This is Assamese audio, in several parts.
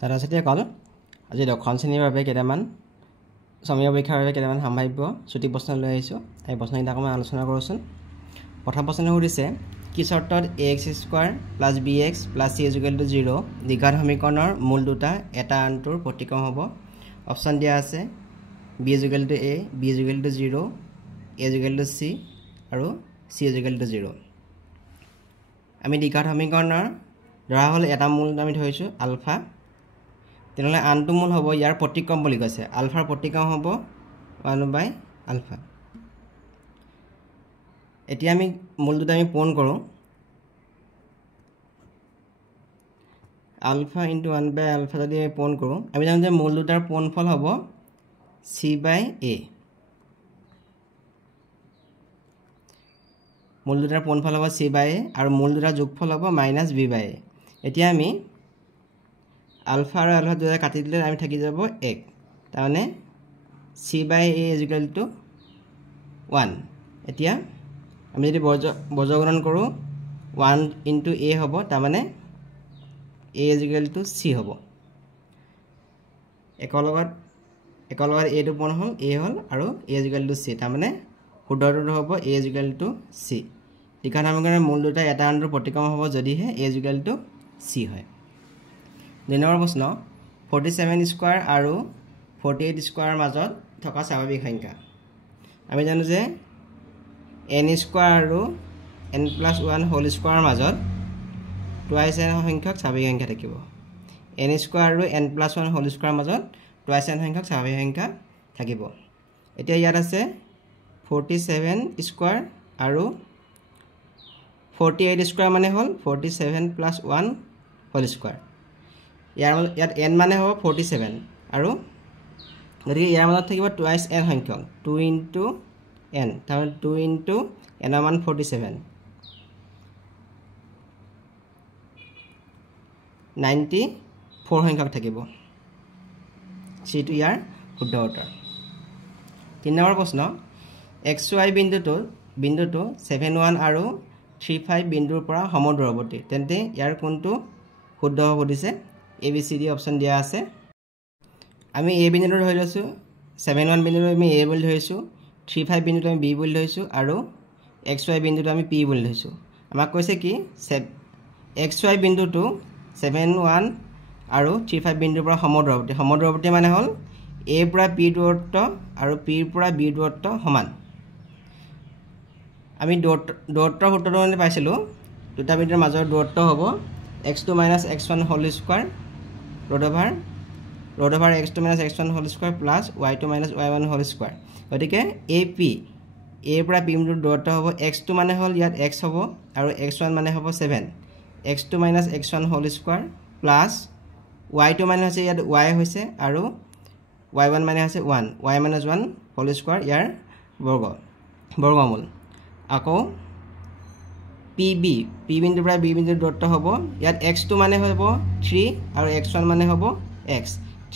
ছাত্ৰ-ছাত্ৰীসকল আজি দশম শ্ৰেণীৰ বাবে কেইটামান সমীয়া পৰীক্ষাৰ বাবে কেইটামান সম্ভাৱ্য ছুটি প্ৰশ্ন লৈ আহিছোঁ এই প্ৰশ্নকেইটা অকণমান আলোচনা কৰোঁচোন প্ৰথম প্ৰশ্নটো সুধিছে কি চৰ্তত ax² + bx + c = 0 দ্বিঘাত সমীকৰণৰ মূল দুটা এটা আনটোৰ প্ৰতিক্ৰম হ'ব অপশ্যন দিয়া আছে b = a b = 0 a = c আৰু c = 0 আমি দ্বিঘাত সমীকৰণৰ ধৰা হ'ল এটা মূল আমি ধৰিছোঁ আলফা তেনেহ'লে আনটো মূল হ'ব ইয়াৰ প্ৰতিক্ৰম বুলি কৈছে আলফাৰ প্ৰতিক্ৰম হ'ব 1/α এতিয়া আমি মূল দুটা আমি পূৰণ কৰোঁ আলফা * 1/α যদি আমি পূৰণ কৰোঁ আমি জানো যে মূল দুটাৰ পূৰণফল হ'ব c/a মূল দুটাৰ পূৰণফল হ'ব c/a আৰু মূল দুটাৰ যোগফল হ'ব -b/a এতিয়া আমি আলফা আৰু আলফা দুটা কাটি দিলে আমি থাকি যাব 1 তাৰমানে c/a = 1 এতিয়া আমি যদি বৰ্গকৰণ কৰোঁ 1 * a হ'ব তাৰমানে a = c হ'ব একৰ লগত a টো পূৰণ হ'ল a হ'ল আৰু a = c তাৰমানে শুদ্ধটো হ'ব a = c দ্বিঘাত সমীকৰণৰ মূল দুটা এটা আনটোৰ প্ৰতিক্ৰম হ'ব যদিহে a = c হয় 2 নম্বৰ প্ৰশ্ন 47² আৰু 48² মাজত থকা স্বাভাৱিক সংখ্যা আমি জানো যে n² আৰু n+1² মাজত টুৱাইচ n সংখ্যক স্বাভাৱিক সংখ্যা থাকিব n² আৰু n+1² মাজত টুৱাইচ n সংখ্যক স্বাভাৱিক সংখ্যা থাকিব এতিয়া ইয়াত আছে 47² আৰু 48² মানে হ'ল 47 + 1² ইয়াত n মানে হ'ব 47 আৰু গতিকে ইয়াৰ মাজত থাকিব টুৱাইচ n সংখ্যক 2 * n তাৰমানে 2 * n = 47 94 সংখ্যক থাকিব সেইটো ইয়াৰ শুদ্ধ উত্তৰ 3 নম্বৰ প্ৰশ্ন xy বিন্দুটো 7 1 আৰু 3 5 বিন্দুৰ পৰা সমদূৰৱৰ্তী তেন্তে ইয়াৰ কোনটো শুদ্ধ হ'ব দিছে ABCD অপশ্যন দিয়া আছে আমি a বিন্দুটো ধৰি লৈছোঁ 7 1 বিন্দুটো আমি a বুলি ধৰিছোঁ 3 5 বিন্দুটো আমি b বুলি ধৰিছোঁ আৰু xy বিন্দুটো আমি p বুলি ধৰিছোঁ আমাক কৈছে কি xy বিন্দুটো 7 1 আৰু 3 5 বিন্দুৰ পৰা সমদূৰৱৰ্তী মানে হ'ল a পৰা p দূৰত্ব আৰু p পৰা b দূৰত্ব সমান আমি দূৰত্বৰ সূত্ৰটো মানে পাইছিলোঁ দুটা বিন্দুৰ মাজৰ দূৰত্ব হ'ব x2 - x1 whole square root over x2 - x1 whole square plus y2 - y1 whole square গতিকে AP a পৰা p বিন্দুৰ দূৰত্ব হ'ব x2 মানে হ'ল ইয়াত x হ'ব আৰু x1 মানে হ'ব 7 x2 - x1 whole square plus y2 মানে হৈছে ইয়াত y হৈছে আৰু y1 মানে হৈছে 1 y - 1 whole square ইয়াৰ বৰ্গমূল আকৌ PB p বিন্দুৰ পৰা b বিন্দুৰ দূৰত্ব হ'ব ইয়াত x2 মানে হ'ব 3 আৰু x1 মানে হ'ব x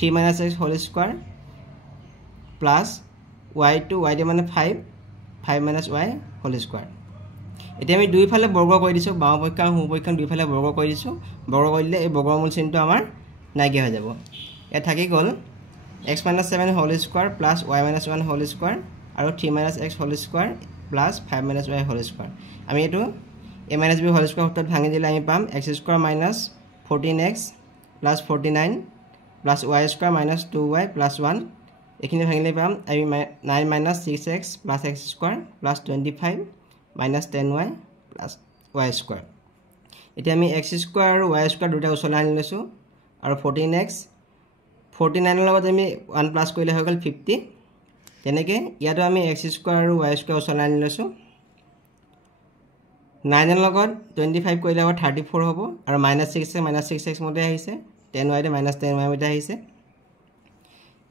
3 - x whole square plus y2 মানে 5 5 - y whole square এতিয়া আমি দুইফালে বৰ্গ কৰি দিছোঁ বাওঁ পক্ষ আৰু সোঁ পক্ষ দুইফালে বৰ্গ কৰি দিছোঁ বৰ্গ কৰিলে এই বৰ্গমূল চিহ্নটো আমাৰ নাইকিয়া হৈ যাব ইয়াত থাকি গ'ল x - 7 whole square plus y - 1 whole square আৰু 3 - x whole square plus 5 - y whole square আমি এইটো a - b whole square সূত্ৰত ভাঙি দিলে আমি পাম x² - 14x plus 49 plus y² - 2y plus 1 এইখিনি ভাঙিলে পাম আমি 9 - 6x plus x² plus 25 minus 10y plus y² এতিয়া আমি x² আৰু y² দুটা ওচৰলৈ আনি লৈছোঁ আৰু 14x 49 ৰ লগত আমি 1 প্লাছ কৰিলে হৈ গ'ল 50 তেনেকৈ ইয়াতো আমি x² আৰু y² ওচৰলৈ আনি লৈছোঁ 9 ৰ লগত 25 কৰিলে হ'ব 34 হ'ব আৰু -6x মতে আহিছে 10y তে -10y মতে আহিছে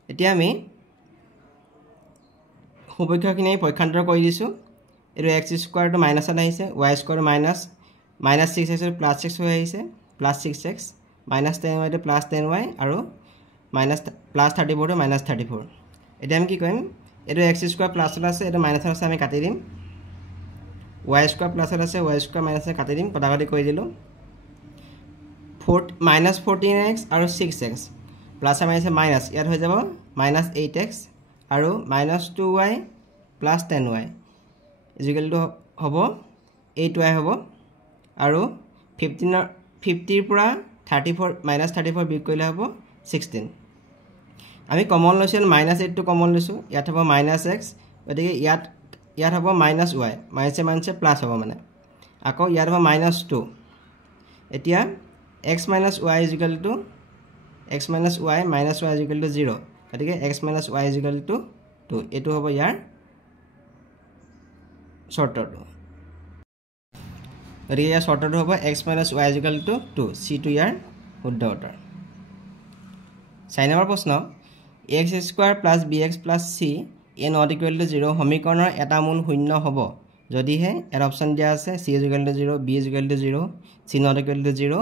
এতিয়া আমি সুপক্ষখিনি পক্ষান্তৰ কৰি দিছোঁ এইটো x² টো মাইনাছত আহিছে y² -6x +6 হৈ আহিছে +6x -10y টো +10y আৰু +34 টো -34 এতিয়া আমি কি কৰিম এইটো x² প্লাছত আছে এইটো মাইনাছত আছে আমি কাটি দিম y² প্লাছত আছে y² মাইনাছত কাটি দিম কটাকটি কৰি দিলোঁ মাইনাছ 14x আৰু 6x প্লাছ আমাৰ আছে মাইনাছ ইয়াত হৈ যাব মাইনাছ 8x আৰু minus 2y plus 10y equal to হ'ব 8y হ'ব আৰু 50 পৰা 34 মাইনাছ 34 বিয়োগ কৰিলে হ'ব 16 আমি কমন লৈছোঁ মাইনাছ 8 টো কমন লৈছোঁ ইয়াত হ'ব মাইনাছ x গতিকে ইয়াত হ'ব মাইনাছ y মাইনাছে প্লাছ হ'ব মানে আকৌ ইয়াত হ'ব মাইনাছ 2 এতিয়া x minus y is equal to x minus y minus y is equal to 0 গতিকে x minus y is equal to 2 এটো হ'ব ইয়াৰ শৰ্তটো গতিকে ইয়াৰ শৰ্তটো হ'ব x minus y is equal to 2 c টো ইয়াৰ শুদ্ধ উত্তৰ 4 নম্বৰ প্ৰশ্ন x square plus bx plus c a not equal to 0 সমীকৰণৰ এটা মূল শূন্য হ'ব যদিহে এৰ অপচন দিয়া আছে c is equal to 0 b is equal to 0 c not equal to 0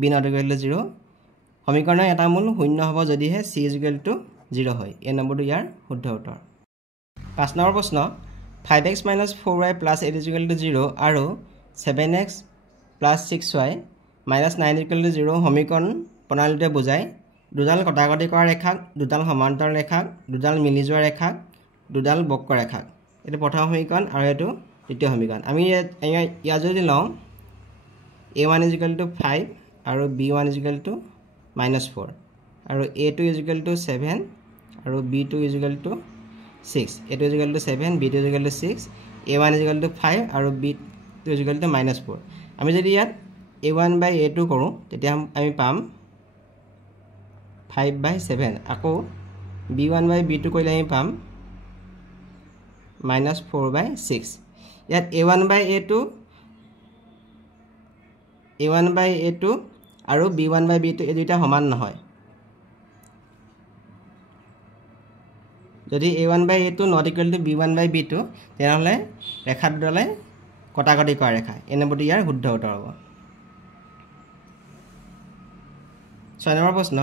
b not equal to 0 সমীকৰণৰ এটা মূল শূন্য হ'ব যদিহে c is equal to 0 হয় এই নম্বৰটো ইয়াৰ শুদ্ধ উত্তৰ 5 নম্বৰ প্ৰশ্ন 5x minus 4y plus 8 is equal to 0 আৰু 7x plus 6y minus 9 equal to 0 সমীকৰণ প্ৰণালীটোৱে বুজায় দুডাল কটাকটি কৰা ৰেখাক দুডাল সমান্তৰাল ৰেখাক দুডাল মিলি যোৱা ৰেখাক দুডাল বক্ৰ ৰেখাক এটো প্ৰথম সমীকৰণ আৰু এটো দ্বিতীয় সমীকৰণ আমি ইয়াত যদি লওঁ a1 is equal to 5 আৰু b1 is equal to -4 আৰু a2 is equal to 7 আৰু b2 is equal to 6 a2 is equal to 7 b2 is equal to 6 a1 is equal to 5 আৰু b2 is equal to -4 আমি যদি ইয়াত a1 by a2 কৰো তেতিয়া আমি পাম 5 by 7 আকৌ b1 by b2 কৰিলে আমি পাম -4 by 6 ইয়াত a1 by a2 আৰু b1 by b2 এই দুইটা সমান নহয় যদি a1 by a2 not equal to b1 by b2 তেনেহলে ৰেখা দুডালে কটাকটি কৰা ৰেখা এই নম্বৰটো ইয়াৰ শুদ্ধ উত্তৰ হ'ব 6 নম্বৰ প্ৰশ্ন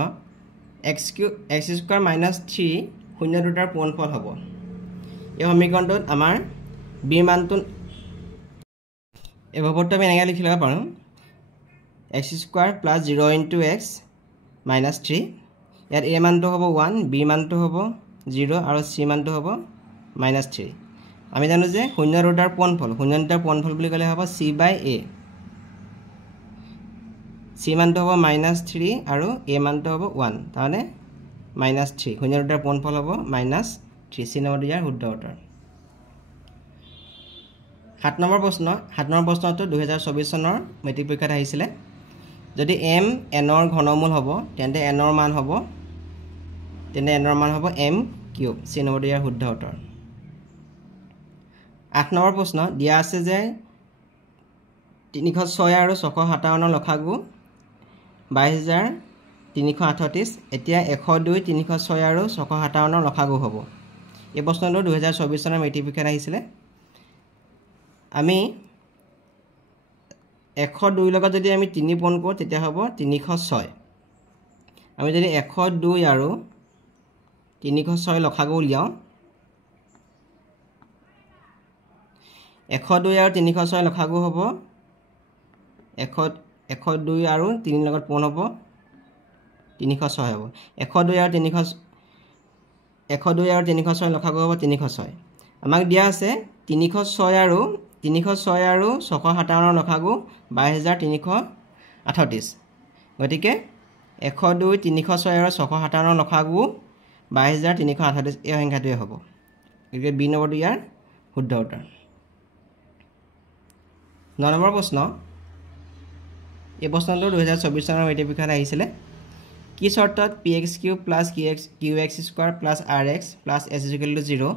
x square minus 3 শূন্য দুটাৰ পূৰণফল হ'ব এই সমীকৰণটোত আমাৰ b মানটো এই ভাৱটো আমি এনেকৈ লিখি ল'ব পাৰোঁ x square plus 0 into x minus 3 ইয়াত a মানটো হ'ব 1 b মানটো হ'ব 0 আৰু c মানটো হ'ব -3 আমি জানো যে শূন্য দুটাৰ পূৰণফল বুলি ক'লে হ'ব c by a c মানটো হ'ব -3 আৰু a মানটো হ'ব 1 তাৰমানে -3 শূন্য দুটাৰ পূৰণফল হ'ব -3 c নম্বৰটো ইয়াৰ শুদ্ধ উত্তৰ 7 নম্বৰ প্ৰশ্নটো 2024 চনৰ মেট্ৰিক পৰীক্ষাত আহিছিলে যদি m n ৰ ঘনমূল হ'ব তেন্তে n ৰ মান হ'ব m কিউব c নম্বৰটো ইয়াৰ শুদ্ধ উত্তৰ 8 নম্বৰ প্ৰশ্ন দিয়া আছে যে 306 আৰু 657 লসাগু 22338 এতিয়া 102 306 আৰু 657 লসাগু হ'ব এই প্ৰশ্নটো 2024 চনৰ মেট্ৰিক পৰীক্ষাত আহিছিলে আমি 102 লগত যদি আমি 3 পূৰণ কৰোঁ তেতিয়া হ'ব 306 আমি যদি 102 আৰু 306 লসাগু উলিয়াও 102 আৰু 306 লসাগু হ'ব 102 আৰু 3 লগত পূৰণ হ'ব 306 হ'ব 102 আৰু 306 লসাগু হ'ব 306 আমাক দিয়া আছে 306 আৰু 657 লসাগু 22338 গতিকে 102 306 আৰু 657 লসাগু 22338 এই সংখ্যাটোৱে হ'ব গতিকে বি নম্বৰটো ইয়াৰ শুদ্ধ উত্তৰ 9 নম্বৰ প্ৰশ্ন এই প্ৰশ্নটো 2024 চনৰ মেট্ৰিক পৰীক্ষাত আহিছিলে কি শৰ্তত px³ + qx² + rx + s = 0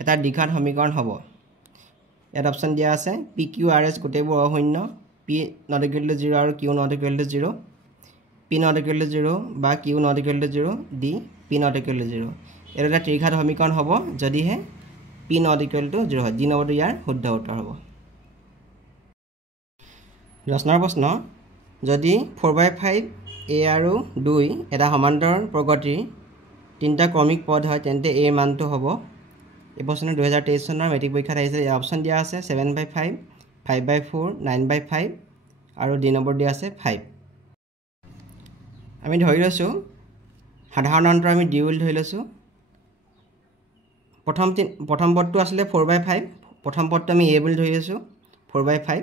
এটা দ্বিঘাত সমীকৰণ হ'ব ইয়াত অপচন দিয়া আছে pqrs গোটেইবোৰ অশূন্য p not equal to 0 আৰু q not equal to 0 p not equal to 0 বা q not equal to 0 d p not equal to 0 এটা ত্ৰিঘাত সমীকৰণ হ'ব যদিহে p not equal to 0 হয় d নম্বৰটো ইয়াৰ শুদ্ধ উত্তৰ হ'ব 10 নম্বৰ প্ৰশ্ন যদি 4/5 a আৰু 2 এটা সমান্তৰাল প্ৰগতিৰ তিনিটা ক্ৰমিক পদ হয় তেন্তে a মানটো হ'ব এই প্ৰশ্ন 2023 চনৰ মেট্ৰিক পৰীক্ষাত আহিছে এই অপচন দিয়া আছে 7/5 5/4 9/5 আৰু d নম্বৰ দিয়া আছে 5 আমি ধৰি লৈছোঁ সাধাৰণ অন্তৰ আমি ডি বুলি ধৰি লৈছোঁ প্ৰথম পদটো আছিলে 4/5 প্ৰথম পদটো আমি এ বুলি ধৰি লৈছোঁ 4/5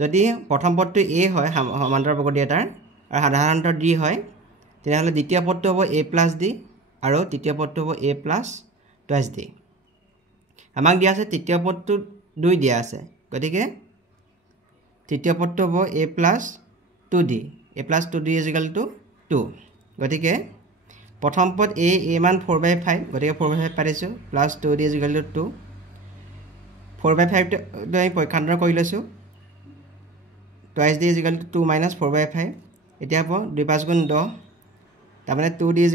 যদি প্ৰথম পদটো এ হয় সমান্তৰাল প্ৰকৃতি এটাৰ আৰু সাধাৰণ অন্তৰ ডি হয় তেনেহ'লে দ্বিতীয় পদটো হ'ব a + d আৰু তৃতীয় পদটো হ'ব a + টুৱাইছ d আমাক দিয়া আছে তৃতীয় পদটো 2 দিয়া আছে গতিকে তৃতীয় পদটো হ'ব a + 2d a + 2d = 2 গতিকে প্ৰথম পদ a মান 4/5 গতিকে 4/5 পাইছোঁ প্লাছ 2d = 2 4/5 টো আমি পৰীক্ষান্তৰ কৰি লৈছোঁ টুৱাইছ d = 2 - 4/5 এতিয়া হ'ব 2 × 5 = 10 তাৰমানে 2d =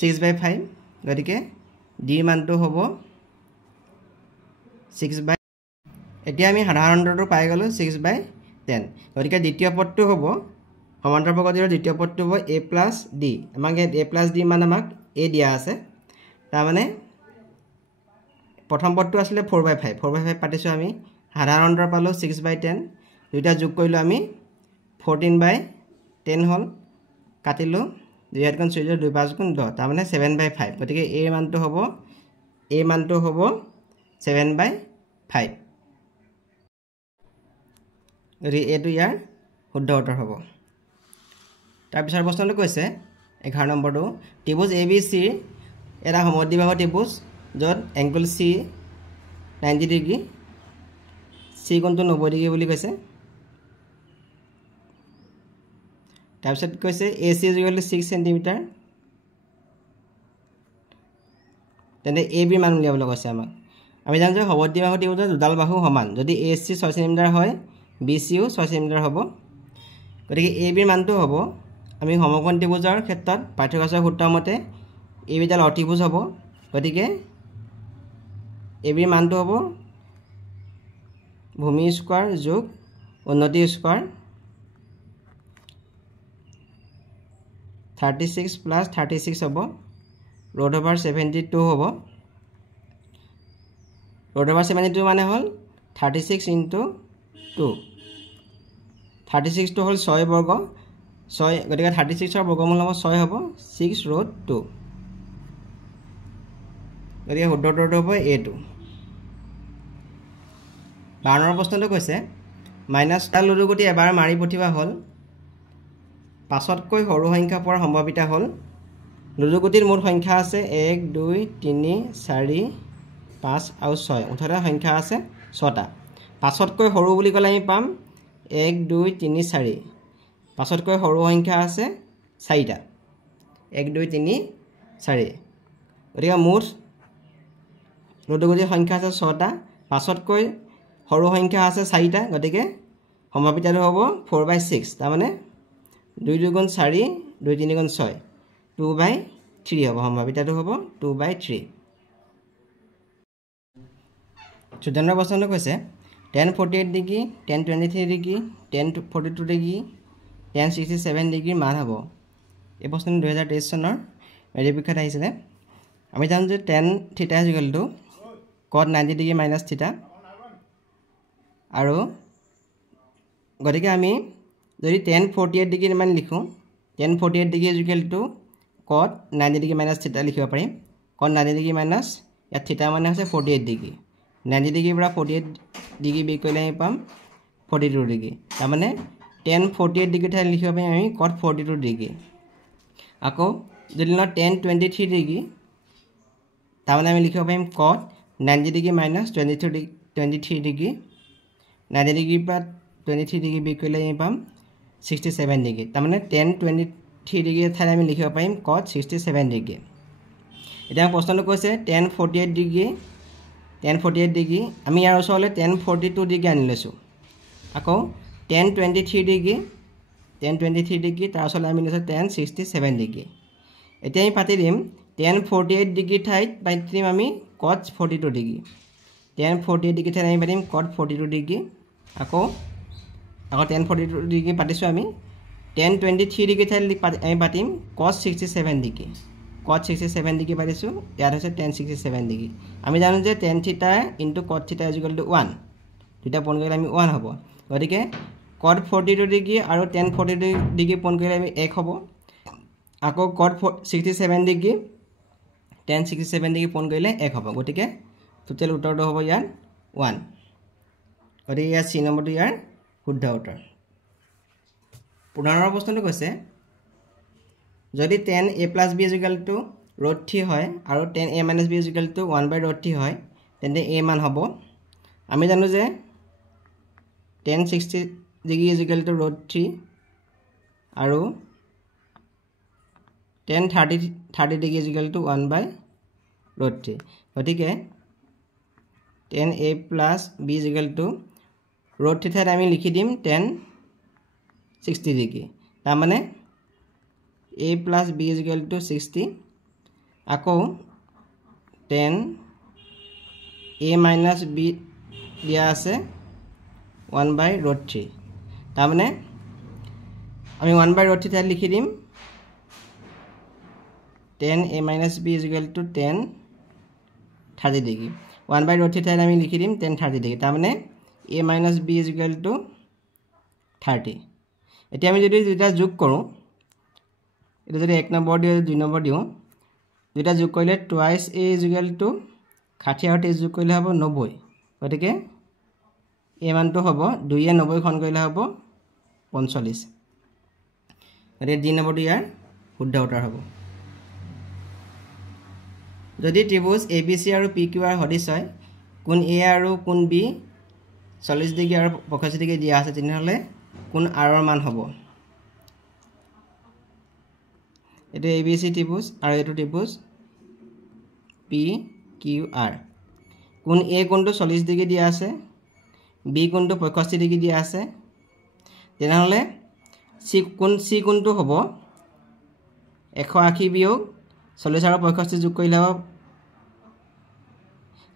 6/5 গতিকে d মানটো হ'ব 6/, এতিয়া আমি সাধাৰণ অন্তৰটো পাই গ'লোঁ 6/10 গতিকে দ্বিতীয় পদটো হ'ব সমান্তৰাল প্ৰকৃতিৰ দ্বিতীয় পদটো হ'ব a + d আমাক a + d মান আমাক a দিয়া আছে তাৰমানে প্ৰথম পদটো আছিলে 4/5 পাতিছোঁ আমি সাধাৰণ অন্তৰ পালোঁ 6/10 দুইটা যোগ কৰিলোঁ আমি 14/10 হ'ল কাটিলোঁ 2 × 4 = 2 × 5 = 10 তাৰমানে 7/5 গতিকে a মানটো হ'ব 7/5 গতিকে এইটো ইয়াৰ শুদ্ধ উত্তৰ হ'ব তাৰপিছৰ প্ৰশ্নটো কৈছে 11 নম্বৰটো ত্ৰিভুজ ABC এটা সমদ্বিবাহু ত্ৰিভুজ য'ত angle C 90 degree C কোণটো 90 degree বুলি কৈছে তাৰপিছত কৈছে AC = 6 সেন্টিমিটাৰ তেন্তে AB মান উলিয়াবলৈ কৈছে আমাক আমি জানো যে সমদ্বিবাহু ত্ৰিভুজৰ দুডাল বাহু সমান যদি AC 6 সেন্টিমিটাৰ হয় BCও 6 সেন্টিমিটাৰ হ'ব গতিকে AB মানটো হ'ব আমি সমকোণ ত্ৰিভুজৰ ক্ষেত্ৰত পাইথাগোৰাছৰ সূত্ৰ মতে AB ডাল অতিভুজ হ'ব গতিকে AB মানটো হ'ব ভূমি স্কয়াৰ যোগ উন্নতি স্কয়াৰ 36 + 36 হ'ব √/72 হ'ব √/72 মানে হ'ল 36 × 2 36 টো হ'ল 6 বৰ্গ 6 গতিকে 36 ৰ বৰ্গমূল হ'ব 6 হ'ব 6√2 গতিকে শুদ্ধ উত্তৰটো হ'ব এইটো 12 নম্বৰ প্ৰশ্নটো কৈছে -টা লুডুগুটি এবাৰ মাৰি পঠিওৱা হ'ল 5তকৈ সৰু সংখ্যা পোৱাৰ সম্ভাৱিতা হ'ল লুডুগুটিৰ মুঠ সংখ্যা আছে 1 2 3 4 5 আৰু 6 মুঠতে সংখ্যা আছে 6টা 5তকৈ সৰু বুলি ক'লে আমি পাম 1 2 3 4 5তকৈ সৰু সংখ্যা আছে 4টা 1 2 3 4 গতিকে মুঠ লুডুগুটিৰ সংখ্যা আছে 6টা 5তকৈ সৰু সংখ্যা আছে 4টা গতিকে সম্ভাৱিতাটো হ'ব 4/6 তাৰমানে 2 2 × 4 2 3 × 6 2/3 হ'ব সম্ভাৱিতাটো হ'ব 2/3 14 প্ৰশ্নটো কৈছে tan 48 degree tan 23 degree tan 42 degree tan 67 ডিগ্ৰীৰ মান হ'ব এই প্ৰশ্নটো 2023 চনৰ মেট্ৰিক পৰীক্ষাত আহিছিলে আমি জানো যে tan θ = cot 90 ডিগ্ৰী - θ আৰু গতিকে আমি যদি tan 48 ডিগ্ৰী মান লিখোঁ tan 48 ডিগ্ৰী = cot 90 ডিগ্ৰী - θ লিখিব পাৰিম cot 90 ডিগ্ৰী মাইনাছ ইয়াত θ মানে হৈছে 48 ডিগ্ৰী 90 ডিগ্ৰীৰ পৰা 48 ডিগ্ৰী বিয়োগ কৰিলে আমি পাম 42 ডিগ্ৰী তাৰমানে tan 48 ডিগ্ৰী ঠাইত লিখিব পাৰিম আমি cot 42 ডিগ্ৰী আকৌ যদি লওঁ tan 23 ডিগ্ৰী তাৰমানে আমি লিখিব পাৰিম cot 90 ডিগ্ৰী - 23 ডিগ্ৰী 90 ডিগ্ৰীৰ পৰা 23 ডিগ্ৰী বিয়োগ কৰিলে আমি পাম 67 ডিগ্ৰী তাৰমানে tan 23 ডিগ্ৰীৰ ঠাইত আমি লিখিব পাৰিম cot 67 ডিগ্ৰী এতিয়া প্ৰশ্নটো কৈছে tan 48 ডিগ্ৰী আমি ইয়াৰ ওচৰলৈ tan 42 ডিগ্ৰী আনি লৈছোঁ আকৌ tan 23 ডিগ্ৰী তাৰ ওচৰলৈ আমি লৈছোঁ tan 67 ডিগ্ৰী এতিয়া আমি পাতি দিম tan 48 ডিগ্ৰী ঠাইত পাতি দিম আমি cot 42 ডিগ্ৰী tan 48 ডিগ্ৰী ঠাইত আমি পাতিম cot 42 ডিগ্ৰী আকৌ tan 42 ডিগ্ৰী পাতিছোঁ আমি tan 23 ডিগ্ৰী ঠাইত আমি পাতিম cot 67 ডিগ্ৰী cot 67 ডিগ্ৰী পাতিছোঁ ইয়াত হৈছে tan 67 ডিগ্ৰী আমি জানো যে tan θ * cot θ = 1 দুটা পূৰণ কৰিলে আমি 1 হ'ব গতিকে cot 42 ডিগ্ৰী আৰু tan 42 ডিগ্ৰী পূৰণ কৰিলে আমি 1 হ'ব আকৌ cot 67 ডিগ্ৰী tan 67 ডিগ্ৰী পূৰণ কৰিলে 1 হ'ব গতিকে টোটাল উত্তৰটো হ'ব ইয়াৰ 1 গতিকে ইয়াৰ সি নম্বৰটো ইয়াৰ শুদ্ধ উত্তৰ 15 প্ৰশ্নটো কৈছে যদি tan a plus b √3 হয় আৰু tan a minus b √1/√3 হয় তেন্তে a মান হ'ব আমি জানো যে tan 60 ডিগ্ৰী √3 আৰু tan 30 ডিগ্ৰী 1/√3 গতিকে tan a plus b √3 ঠাইত আমি লিখি দিম tan 60 ডিগ্ৰী তাৰ মানে a plus b 60 আকৌ tan a minus b দিয়া আছে 1/√3 তাৰ মানে আমি 1/√3 ঠাইত লিখি দিম tan a minus b tan 30 degree 1/√3 ঠাইত আমি লিখি দিম tan 30 ডিগ্ৰী তাৰ মানে a minus b 30 এতিয়া আমি যদি দুটা যোগ কৰোঁ এটা যদি 1 নম্বৰ দিও 2 নম্বৰ দিও দুটা যোগ কৰিলে twice a 60 আৰু 30 যোগ কৰিলে হ'ব 90 গতিকে a মানটো হ'ব 2 এ 90 খন কৰিলে হ'ব 45 গতিকে d নম্বৰটো ইয়াৰ শুদ্ধ উত্তৰ হ'ব যদি ত্ৰিভুজ abc আৰু pqr সদিশ হয় কোণ a আৰু কোণ b 40 ডিগ্ৰী আৰু 65 ডিগ্ৰী দিয়া আছে তেনেহলে কোণ r ৰ মান হ'ব এটো abc ত্ৰিভুজ আৰু এটো ত্ৰিভুজ pqr কোণ a কোণটো 40 ডিগ্ৰী দিয়া আছে b কোণটো 65 ডিগ্ৰী দিয়া আছে তেনেহলে c কোণটো হ'ব 180 বিয়োগ 40 আৰু 65 যোগ কৰিলে হ'ব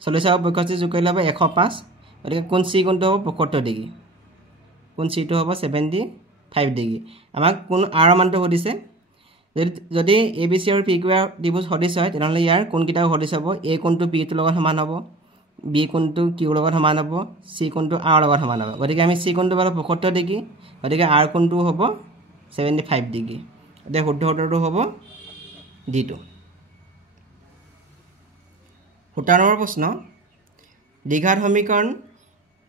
40 আৰু 65 যোগ কৰিলে হ'ব 105 গতিকে কোণ c কোণটো হ'ব 75 ডিগ্ৰী কোণ c টো হ'ব 75 ডিগ্ৰী আমাক কোণ r ৰ মানটো সুধিছে যদি abc আৰু pqr ত্ৰিভুজ সদিশ হয় তেনেহলে ইয়াৰ কোণকিটা সদিশ হ'ব a কোণটো b ৰ লগত সমান হ'ব b কোণটো q ৰ লগত সমান হ'ব c কোণটো r ৰ লগত সমান হ'ব গতিকে আমি c কোণটো পালো 75 ডিগ্ৰী গতিকে r কোণটো হ'ব 75 ডিগ্ৰী এতিয়া শুদ্ধ উত্তৰটো হ'ব d টো 17 নম্বৰ প্ৰশ্ন দ্বিঘাত সমীকৰণ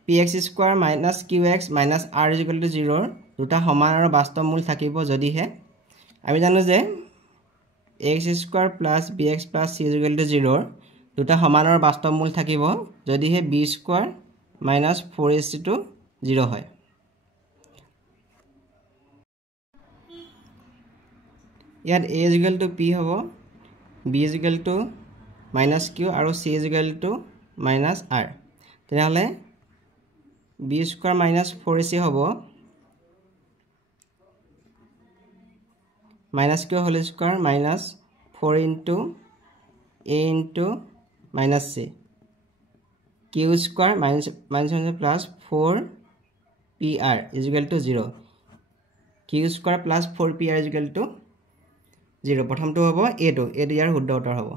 px² - qx - r 0 দুটা সমান আৰু বাস্তৱ মূল থাকিব যদিহে আমি জানো যে x² + bx + c 0 দুটা সমান আৰু বাস্তৱ মূল থাকিব যদিহে b² - 4ac টো 0 হয় ইয়াত a = p হ'ব b = q আৰু c = r তেনেহলে b² - 4ac হ'ব -q² - 4 * a - c q² - 4 pr = 0 q² + 4pr = 0 প্ৰথমটো হ'ব a টো ইয়াৰ শুদ্ধ উত্তৰ হ'ব